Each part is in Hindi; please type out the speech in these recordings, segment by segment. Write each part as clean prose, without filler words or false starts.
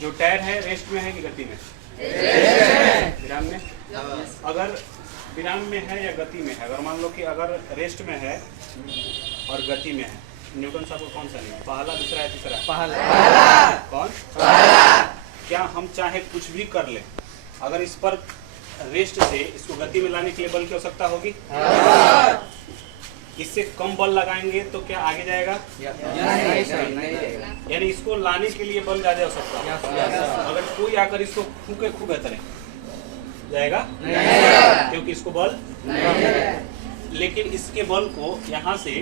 जो टायर है रेस्ट में है कि गति में? विराम में। अगर विराम में है या गति में है, अगर मान लो कि अगर रेस्ट में है और गति में है, न्यूटन साहब को कौन सा नहीं है? पहला, दूसरा है, तीसरा? पहला। कौन? पहला। क्या हम चाहे कुछ भी कर ले, अगर इस पर रेस्ट से इसको गति में लाने के लिए बल की आवश्यकता होगी? इससे कम बल लगाएंगे तो क्या आगे जाएगा? यानी इसको लाने के लिए बल ज्यादा आवश्यकता है। अगर कोई आकर इसको खूके तरे जाएगा? क्योंकि इसको बल लेकिन इसके बल को यहाँ से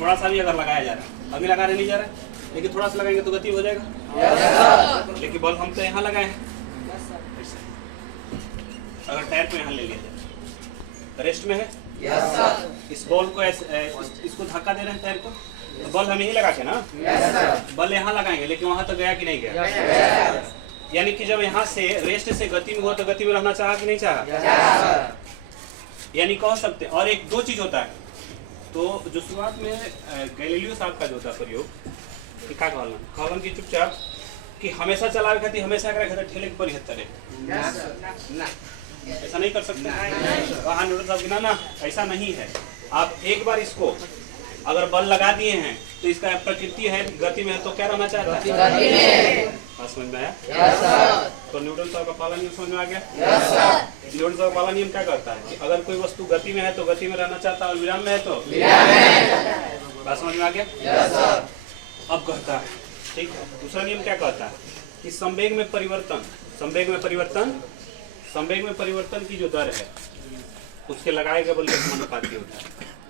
थोड़ा सा भी अगर लगाया जा रहा है, अभी लगाने नहीं जा रहा है, लेकिन थोड़ा सा लगाएंगे तो गति हो जाएगा। लेकिन बल हम तो यहाँ लगाए हैं। अगर टायर को यहाँ ले लिया जाए, रेस्ट में है, इस बॉल को इसको धक्का दे रहे हैं टायर को, तो बल हम यही लगा के ना, बल यहाँ लगाएंगे, लेकिन वहां तक गया कि नहीं गया? यानी कि जब यहाँ से रेस्ट से गति में हुआ तो गति में रहना चाहा कि नहीं चाहा? यानी कह सकते। और एक दो चीज होता है, तो जो शुरुआत में गैलीलियो साहब का जो था प्रयोग, क्या कहलन की चुपचाप कि हमेशा चलावे खाती हमेशा ठेले के पर ना, ऐसा नहीं कर सकते। वहाँ न्यूटन साहब की ना ऐसा नहीं है। आप एक बार इसको अगर बल लगा दिए हैं तो इसका प्रकृति है गति में है, तो क्या रहना चाहता है? बात समझ में आया? तो न्यूटन साहब का पहला नियम समझ में आ गया? न्यूटन साहब का पहला नियम क्या करता है कि अगर कोई वस्तु गति में है तो गति में रहना चाहता है, और विराम में है तो बात समझ में आ गया? अब कहता है, ठीक है, दूसरा नियम क्या कहता है कि संवेग में परिवर्तन की जो दर है उसके लगाए गए बल के समानुपाती होता है।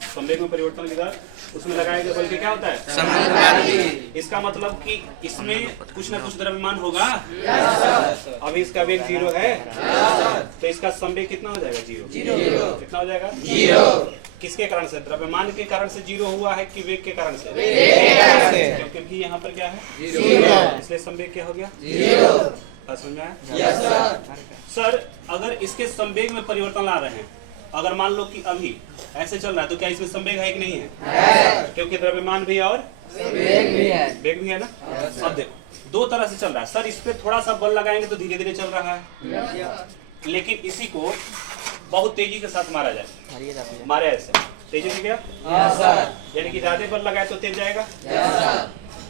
संवेग में परिवर्तन की दर उसमें लगाए गए बल के क्या होता है? समानुपाती। इसका मतलब कि इसमें कुछ ना कुछ द्रव्यमान होगा। अभी इसका वेग 0 है, तो इसका संवेग कितना हो जाएगा? 0। कितना हो जाएगा? 0। किसके कारण से? द्रव्यमान के कारण से 0 हुआ है कि वेग के कारण से? क्योंकि यहाँ पर क्या है? 0। इसलिए संवेग क्या हो गया? 0। समझ में आया? सर, अगर इसके संवेग में परिवर्तन ला रहे हैं, अगर मान लो कि अभी ऐसे चल रहा है, तो क्या इसमें संवेग है कि नहीं है? क्योंकि द्रव्यमान भी और वेग भी है ना। अब देखो, दो तरह से चल रहा है। सर, इस पे थोड़ा सा बल लगाएंगे तो धीरे धीरे चल रहा है, लेकिन इसी को बहुत तेजी के साथ मारा जाए, मारे ऐसे तेजी से क्या? यानी कि ज्यादा बल लगाए तो तेज जाएगा।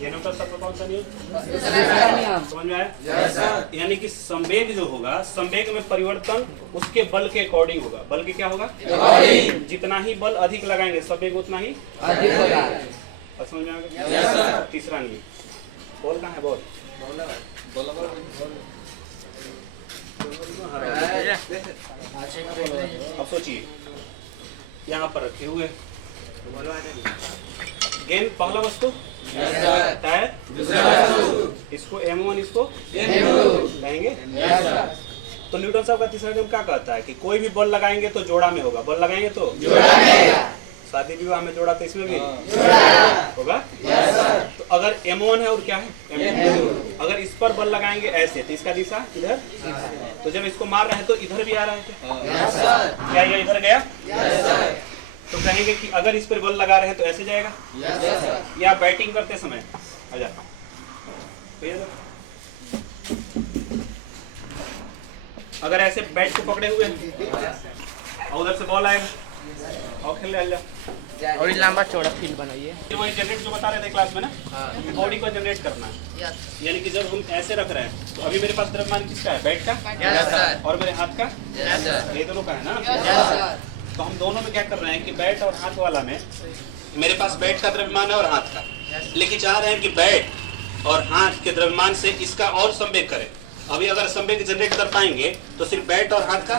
ये न्यूटन साहब का कौन सा नियम समझ में आया? यानी कि संवेग जो होगा, संवेग में परिवर्तन उसके बल के अकॉर्डिंग होगा। बल के क्या होगा? जितना ही बल अधिक लगाएंगे संवेग उतना ही अधिक होगा। समझ में आ गया? तीसरा नियम, बॉल कहाँ है? बॉल अब सोचिए, यहाँ पर रखे हुए गेंद पहला वस्तु, टायर इसको M1, इसको कहेंगे। तो न्यूटन साहब का तीसरा नियम क्या कहता है कि कोई भी बल लगाएंगे तो जोड़ा में होगा। बल लगाएंगे तो शादी विवाह में जोड़ा, तो इसमें भी होगा। तो अगर M1 है और क्या है? M2। अगर इस पर बल लगाएंगे ऐसे, तो इसका दिशा इधर। तो जब इसको मार रहे हैं तो इधर भी आ रहा है, क्या ये इधर गया? तो कहेंगे कि अगर इस पर बल लगा रहे हैं तो ऐसे जाएगा। या बैटिंग करते समय आजा, अगर ऐसे बैट को पकड़े हुए और उधर से बॉल आएगा और खेल रहे, और लंबा चौड़ा फील्ड बनाइए। वही जनरेट जो बता रहे थे क्लास में ना, बॉडी को जनरेट करना है। यानी कि जब हम ऐसे रख रहे हैं तो अभी मेरे पास द्रव्यमान किसका है? बैट का। और मेरे हाथ का, ये दोनों का है ना। तो हम दोनों में क्या कर रहे हैं कि बैट और हाथ वाला में मेरे पास बैट का द्रव्यमान है और हाथ का, लेकिन चाह रहे हैं कि बैट और हाथ के द्रव्यमान से इसका और संवेग करें। अभी अगर संवेग जनरेट कर पाएंगे तो सिर्फ बैट और हाथ का,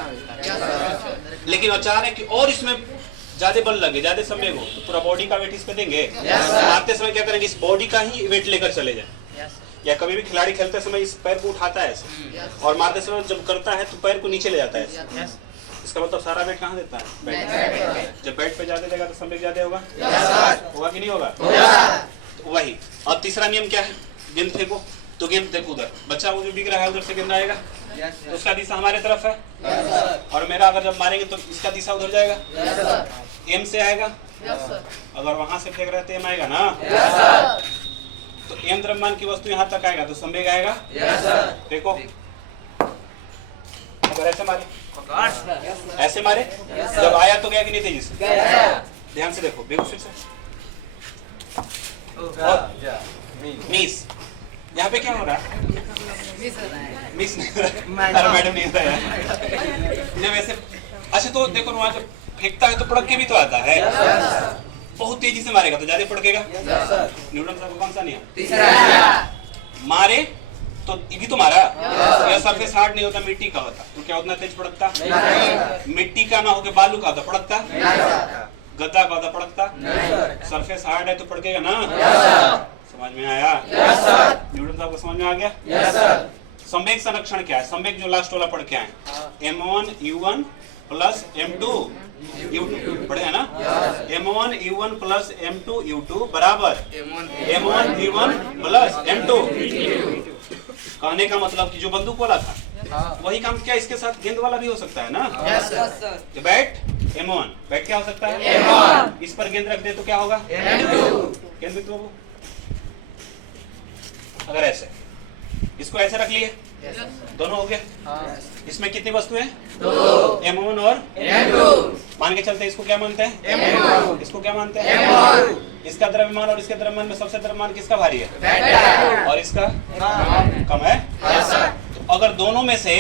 लेकिन और चाह रहे हैं कि और इसमें ज्यादा बल लगे, ज्यादा संवेग हो, तो पूरा बॉडी का वेट इस पे देंगे। मारते समय क्या करेंगे? इस बॉडी का ही वेट लेकर चले जाए। या कभी भी खिलाड़ी खेलते समय इस पैर को उठाता है ऐसे, और मारते समय जब करता है तो पैर को नीचे ले जाता है ऐसे। इसका मतलब सारा वेट कहाँ देता है? बैट। जब बैट पे ज्यादा देगा तो संवेग ज्यादा होगा, होगा कि नहीं होगा? तो वही। अब तीसरा नियम क्या है? गेंद फेंको, तो गेंद देखो उधर, बच्चा वो जो बिग रहा है उधर से गेंद आएगा, तो उसका दिशा हमारे तरफ है, और मेरा अगर जब मारेंगे तो इसका दिशा उधर जाएगा, एम से आएगा। अगर वहां से फेंक रहे तो एम आएगा ना। तो m द्रव्यमान की वस्तु यहाँ तक आएगा तो संवेग आएगा। देखो अगर ऐसे मारे, ऐसे मारे, जब आया तो गया कि नहीं तेजी से? ध्यान से देखो, बेगू फिर से मिस, यहाँ पे क्या हो रहा है? मिस नहीं हो रहा, अरे मैडम नहीं होता यार। नहीं वैसे अच्छा तो देखो वहां जब फेंकता है तो पड़क के भी तो आता है। बहुत तेजी से मारेगा तो ज्यादा पड़केगा। न्यूटन साहब को कौन सा नियम? मारे तो ये भी तो मारा, या सरफेस हार्ड नहीं होता, मिट्टी का होता तो क्या उतना तेज पड़कता? मिट्टी का ना होके बालू का होता पड़कता, गद्दा का होता पड़कता। सरफेस हार्ड है तो पड़केगा ना। समझ में आया? न्यूटन साहब को समझ में आ गया? संवेग संरक्षण क्या है? संवेग जो लास्ट वाला पढ़ के आए, m1 u1 plus m2 u2 पढ़े है ना। m1 u1 plus m2 u2 बराबर m1 u1 प्लस m2। कहने का मतलब कि जो बंदूक वाला था वही काम क्या इसके साथ गेंद वाला भी हो सकता है ना। तो बैट m1, बैट क्या हो सकता है? m1। इस पर गेंद रख दे तो क्या होगा? m2। गेंद भी तो अगर ऐसे इसको ऐसे रख लिए दोनों हो गया। इसमें कितनी वस्तुएं? m1 और m2। मान के चलते इसको क्या मानते हैं? m1। इसको क्या मानते हैं? m1। इसका द्रव्यमान और इसके द्रव्यमान में सबसे द्रव्यमान किसका भारी है? और इसका कम है। तो अगर दोनों में से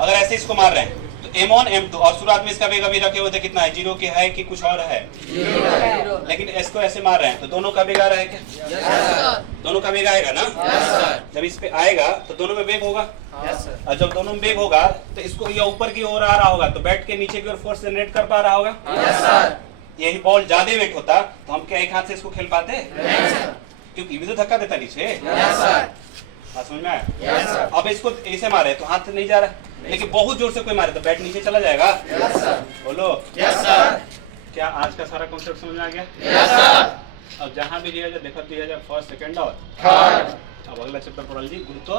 अगर ऐसे इसको मार रहे हैं तो m1 m2 और शुरुआत में इसका वेग अभी रखे हुए थे कितना है? 0 के है कि कुछ और है? 0। लेकिन इसको ऐसे मार रहे हैं तो दोनों का वेग आ रहा है क्या? दोनों का वेग आएगा ना। जब इस पे आएगा तो दोनों में वेग होगा। और जब दोनों में वेग होगा तो इसको ये ऊपर की ओर आ रहा होगा तो बैट के नीचे की ओर फोर्स जनरेट कर पा रहा होगा। यही बॉल ज्यादा वेट होता तो हम क्या एक हाथ से इसको खेल पाते? क्योंकि भी तो धक्का देता नीचे। समझ में आया? अब इसको ऐसे मारे तो हाथ नहीं जा रहा, लेकिन बहुत जोर से कोई मारे तो बैट नीचे चला जाएगा। बोलो क्या आज का सारा कॉन्सेप्ट समझ में आ गया? अब जहां भी दिया जाए देखो दिया जाए फर्स्ट सेकंड और थर्ड। अब अगला चैप्टर पढ़ लीजिए गुरुत्व।